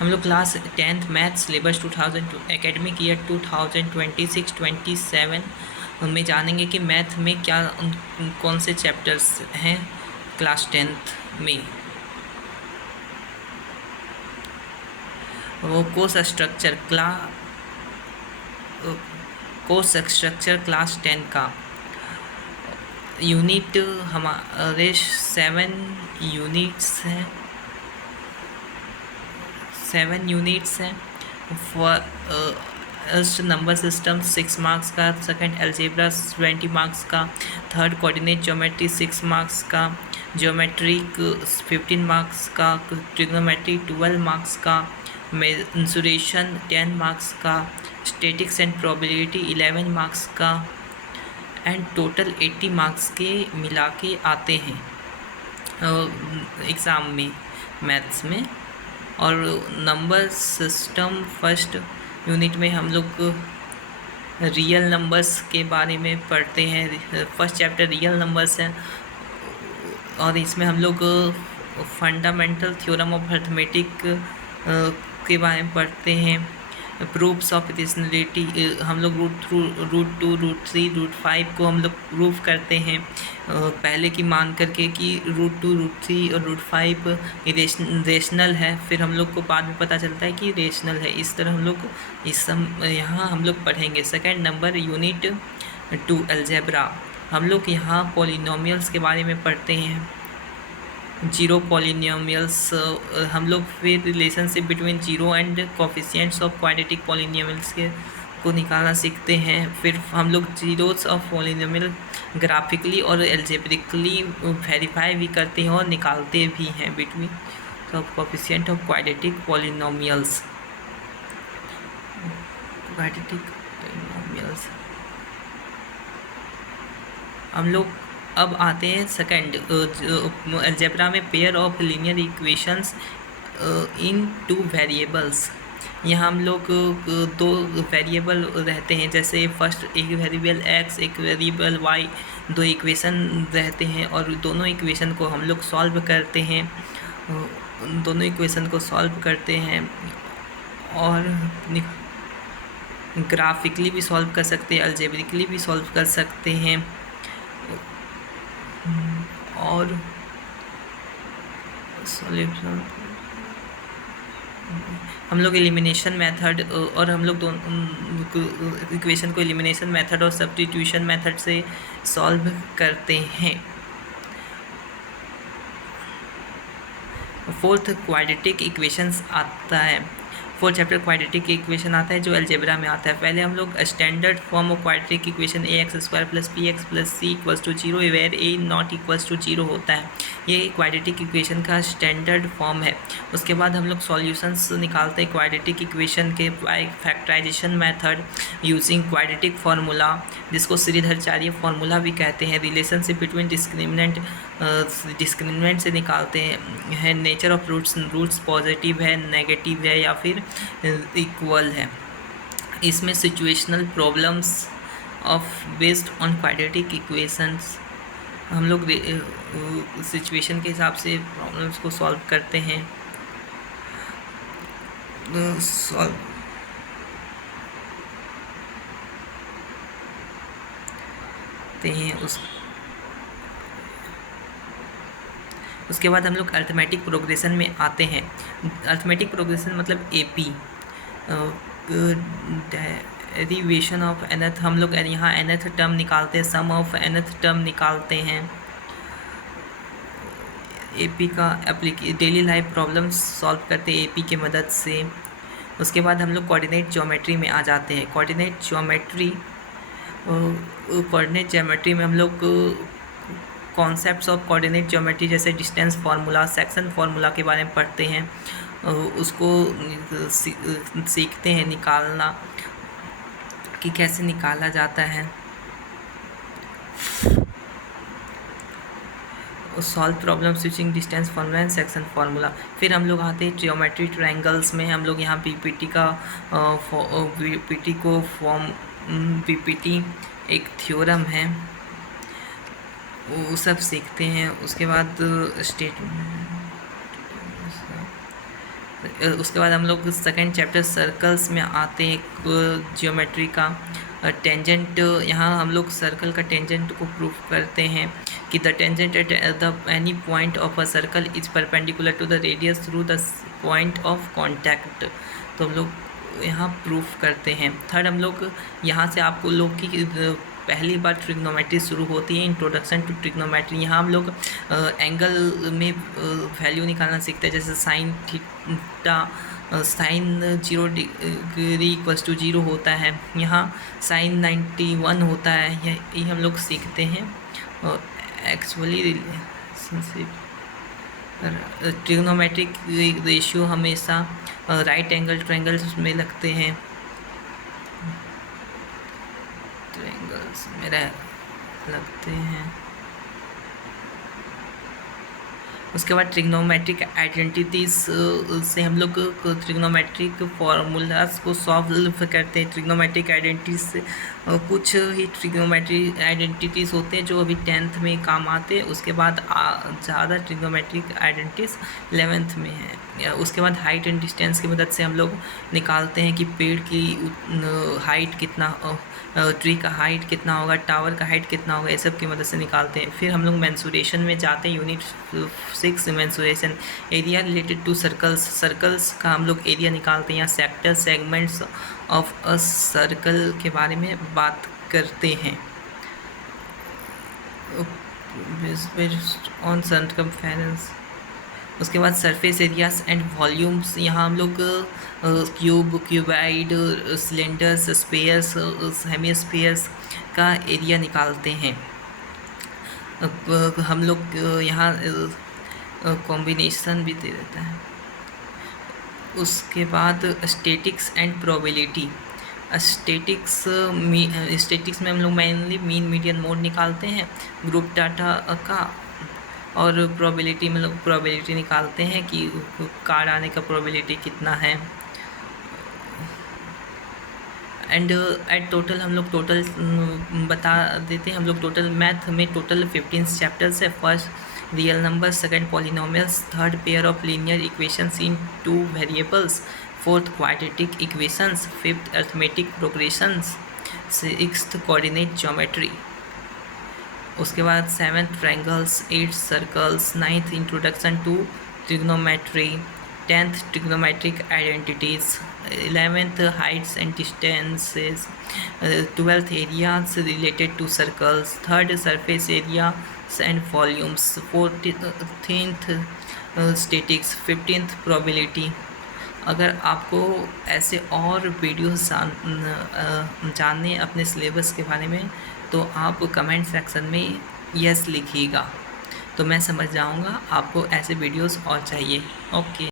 हम लोग class 10th math syllabus 2000 academic year 2026-27 में जानेंगे कि मैथ में क्या कौन से चैप्टर्स हैं क्लास 10th में। वो कोर्स स्ट्रक्चर क्लास 10 का यूनिट हमारे 7 यूनिट्स हैं। फर्स्ट नंबर सिस्टम 6 मार्क्स का, सेकंड अलजेब्रा 20 मार्क्स का, थर्ड कोऑर्डिनेट ज्योमेट्री 6 मार्क्स का, ज्योमेट्री 15 मार्क्स का, ट्रिग्नोमेट्री 12 मार्क्स का, मेंसुरेशन 10 मार्क्स का, स्टैटिक्स एंड प्रोबेबिलिटी 11 मार्क्स का, एंड टोटल 80 मार्क्स के मिला के आते हैं एग्ज़ाम में मैथ्स में। और नंबर सिस्टम फर्स्ट यूनिट में हम लोग रियल नंबर्स के बारे में पढ़ते हैं। फर्स्ट चैप्टर रियल नंबर्स है और इसमें हम लोग फंडामेंटल थ्योरम ऑफ अर्थमेटिक के बारे में पढ़ते हैं। प्रूफ्स ऑफ रेशनलिटी हम लोग रूट 2, रूट 3, रूट 5 को हम लोग प्रूफ करते हैं पहले की मान करके कि रूट 2, रूट 3 और रूट 5 रेशनल है। फिर हम लोग को बाद में पता चलता है कि रेशनल है। इस तरह हम लोग यहाँ हम लोग पढ़ेंगे। सेकेंड नंबर यूनिट 2 अलजेब्रा, हम लोग यहाँ पॉलिनोमियल्स के बारे में पढ़ते हैं। जीरो पॉलिनोमियल्स हम लोग फिर relationship between zero and coefficients of quadratic polynomials को निकालना सीखते हैं। फिर हम लोग जीरोस ऑफ पॉलिनोमियल ग्राफिकली और एल्जेब्रिकली वेरीफाई भी करते हैं और निकालते भी हैं between of coefficient of quadratic polynomials. हम लोग अब आते हैं सेकंड अलजेब्रा में pair of linear equations in 2 variables. यहाँ हम लोग 2 वेरिएबल रहते हैं, जैसे फर्स्ट एक वेरिएबल x, एक वेरिएबल y, 2 इक्वेशन रहते हैं और दोनों इक्वेशन को हम लोग सॉल्व करते हैं। दोनों इक्वेशन को सॉल्व करते हैं और ग्राफिकली भी सॉल्व कर सकते हैं, अलजेब्रिकली भी सॉल्व कर सकते हैं। और सॉल्यूशन हम लोग एलिमिनेशन मेथड और हम लोग दोनों इक्वेशन को एलिमिनेशन मेथड और सब्स्टिट्यूशन मेथड से सॉल्व करते हैं। फोर्थ क्वाड्रेटिक इक्वेशंस आता है। फोर्थ चैप्टर क्वाड्रेटिक इक्वेशन आता है जो अलजेब्रा में आता है। पहले हम लोग standard form of quadratic equation ax² + bx + c = 0 where a not equals to 0 होता है। ये क्वाड्रेटिक इक्वेशन का स्टैंडर्ड फॉर्म है। उसके बाद हम लोग सॉल्यूशंस निकालते हैं क्वाड्रेटिक इक्वेशन के by factorisation method using quadratic formula, जिसको श्रीधराचार्य फार्मूला भी कहते हैं। रिलेशनशिप बिटवीन डिस्क्रिमिनेंट से निकालते हैं। नेचर ऑफ रूट्स पॉजिटिव है, नेगेटिव है या फिर इक्वल है। इसमें situational problems of based on quadratic equations हम लोग सिचुएशन के हिसाब से प्रॉब्लम्स को सॉल्व करते हैं। उसके बाद हम लोग अर्थमेटिक प्रोग्रेशन में आते हैं। अर्थमेटिक प्रोग्रेशन मतलब AP, डेरिवेशन ऑफ nth। हम लोग यहाँ nth टर्म निकालते हैं, सम ऑफ nth टर्म निकालते हैं। AP का डेली लाइफ प्रॉब्लम्स सॉल्व करते हैं AP की मदद से। उसके बाद हम लोग कोऑर्डिनेट ज्योमेट्री में आ जाते हैं। कोऑर्डिनेट ज्योमेट्री में हम लोग कॉन्सेप्ट्स ऑफ कोऑर्डिनेट ज्योमेट्री जैसे डिस्टेंस फार्मूला, सेक्शन फार्मूला के बारे में पढ़ते हैं। उसको सीखते हैं निकालना कि कैसे निकाला जाता है। Solve problem using distance formula and section formula. फिर हम लोग आते हैं ज्योमेट्री ट्रायंगल्स में। हम लोग यहाँ पीपीटी एक थ्योरम है, वो सब सीखते हैं। उसके बाद उसके बाद हम लोग सेकेंड चैप्टर सर्कल्स में आते हैं, जियोमेट्री का टेंजेंट। यहाँ हम लोग सर्कल का टेंजेंट को प्रूव करते हैं कि the tangent at the any point of a circle is perpendicular to the radius through the point of contact. तो हम लोग यहाँ प्रूफ करते हैं। थर्ड हम लोग यहाँ से आपको लोग की पहली बार ट्रिग्नोमेट्री शुरू होती है, इंट्रोडक्शन टू ट्रिग्नोमेट्री। यहाँ हम लोग एंगल में वैल्यू निकालना सीखते हैं, जैसे sine theta, sine 0 degree equals to 0 होता है, यहाँ साइन 91 होता है, ये हम लोग सीखते हैं। एक्चुअली रिलेशनशिप ट्रिग्नोमेट्रिक रेशियो हमेशा राइट एंगल ट्रायंगल्स में लगते हैं, ट्रायंगल्स में लगते हैं। उसके बाद ट्रिग्नोमेट्रिक आइडेंटिटीज़ से हम लोग ट्रिग्नोमेट्रिक फार्मूलाज को सॉल्व करते हैं। ट्रिग्नोमेट्रिक आइडेंटिटीज से कुछ ही ट्रिग्नोमेट्रिक आइडेंटिटीज़ होते हैं जो अभी 10th में काम आते हैं। उसके बाद ज़्यादा ट्रिग्नोमेट्रिक आइडेंटिटीज़ 11th में है। उसके बाद हाइट एंड डिस्टेंस की मदद से हम लोग निकालते हैं कि पेड़ की हाइट कितना, ट्री का हाइट कितना होगा, टावर का हाइट कितना होगा, ये सब की मदद से निकालते हैं। फिर हम लोग मेंसुरेशन में जाते हैं, unit 6 mensuration, area related to circles. Circles का हम लोग एरिया निकालते हैं, या sector segments of a circle के बारे में बात करते हैं। On circumference. उसके बाद सरफेस एरियाज एंड वॉल्यूम्स, यहाँ हम लोग cube, cuboid, cylinders, spheres, hemispheres का एरिया निकालते हैं। हम लोग यहाँ कॉम्बिनेशन भी दे देता है। उसके बाद स्टैटिक्स एंड प्रोबेबिलिटी। स्टैटिक्स में हम लोग मेनली मीन मीडियन मोड निकालते हैं ग्रुप डाटा का, और प्रोबेबिलिटी में लोग प्रोबेबिलिटी निकालते हैं कि कार्ड आने का प्रोबेबिलिटी कितना है। एंड एट टोटल हम लोग टोटल बता देते हैं। हम लोग टोटल मैथ में टोटल 15 चैप्टर्स है। First real number, second polynomials, third pair of linear equations in 2 variables, fourth quadratic equations, fifth arithmetic progressions, sixth coordinate geometry. उसके बाद 7th triangles, 8th circles, 9th introduction to trigonometry, 10th trigonometric identities, 11th heights and distances, 12th areas related to circles, 3rd surface areas and volumes, 14th statistics, 15th probability. अगर आपको ऐसे और videos जानने अपने syllabus के बारे में, तो आप कमेंट सेक्शन में यस लिखिएगा, तो मैं समझ जाऊंगा आपको ऐसे वीडियोस और चाहिए। ओके।